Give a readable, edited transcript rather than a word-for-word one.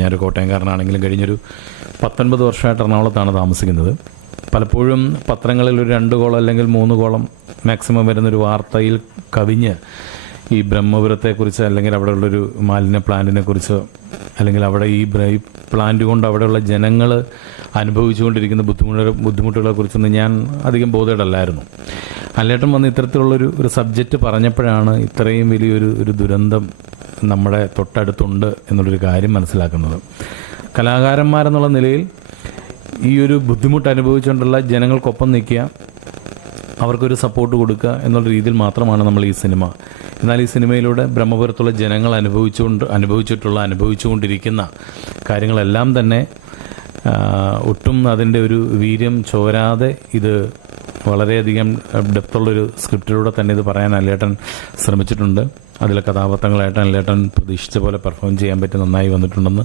ഞാനൊരു കോട്ടയംകാരനാണെങ്കിലും കഴിഞ്ഞൊരു 19 വർഷമായിട്ട് എറണാകുളത്താണ് താമസിക്കുന്നത്. പലപ്പോഴും പത്രങ്ങളിൽ ഒരു 2 കോളം അല്ലെങ്കിൽ 3 കോളം മാക്സിമം വരുന്നൊരു വാർത്തയിൽ കവിഞ്ഞ് ഈ ബ്രഹ്മപുരത്തെക്കുറിച്ച് അല്ലെങ്കിൽ അവിടെയുള്ളൊരു മാലിന്യ പ്ലാന്റിനെ കുറിച്ച് അല്ലെങ്കിൽ അവിടെ ഈ പ്ലാന്റ് കൊണ്ട് അവിടെയുള്ള ജനങ്ങൾ അനുഭവിച്ചുകൊണ്ടിരിക്കുന്ന ബുദ്ധിമുട്ടുകളെ കുറിച്ചൊന്നും ഞാൻ അധികം ബോധേഡല്ലായിരുന്നു. അല്ലേട്ടൻ വന്ന് ഇത്തരത്തിലുള്ളൊരു സബ്ജക്റ്റ് പറഞ്ഞപ്പോഴാണ് ഇത്രയും വലിയൊരു ദുരന്തം നമ്മുടെ തൊട്ടടുത്തുണ്ട് എന്നുള്ളൊരു കാര്യം മനസ്സിലാക്കുന്നത്. കലാകാരന്മാരെന്നുള്ള നിലയിൽ ഈ ഒരു ബുദ്ധിമുട്ട് അനുഭവിച്ചുകൊണ്ടുള്ള ജനങ്ങൾക്കൊപ്പം നിൽക്കുക, അവർക്കൊരു സപ്പോർട്ട് കൊടുക്കുക എന്നുള്ള രീതിയിൽ മാത്രമാണ് നമ്മൾ ഈ സിനിമ. എന്നാൽ ഈ സിനിമയിലൂടെ ബ്രഹ്മപുരത്തുള്ള ജനങ്ങൾ അനുഭവിച്ചുകൊണ്ടിരിക്കുന്ന കാര്യങ്ങളെല്ലാം തന്നെ ഒട്ടും അതിൻ്റെ ഒരു വീര്യം ചോരാതെ ഇത് വളരെയധികം ഡെപ്തുള്ളൊരു സ്ക്രിപ്റ്റിലൂടെ തന്നെ ഇത് പറയാൻ അല്ലേട്ടൻ ശ്രമിച്ചിട്ടുണ്ട്. അതിലെ കഥാപാത്രങ്ങളായിട്ട് അല്ലേട്ടൻ പ്രതീക്ഷിച്ച പോലെ പെർഫോം ചെയ്യാൻ പറ്റി നന്നായി വന്നിട്ടുണ്ടെന്ന്